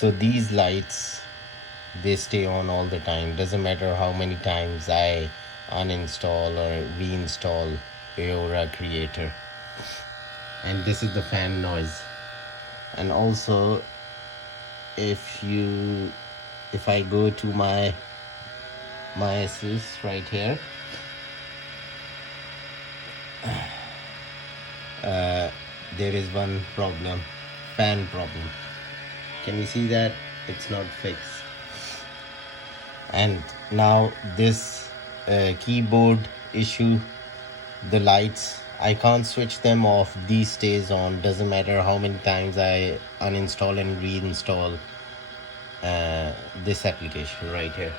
So these lights, they stay on all the time. Doesn't matter how many times I uninstall or reinstall Aura Creator. And this is the fan noise. And also, if I go to my Asus right here, there is one problem, fan problem. Can you see that it's not fixed? And now this keyboard issue, the lights, I can't switch them off. These stays on, doesn't matter how many times I uninstall and reinstall this application right here.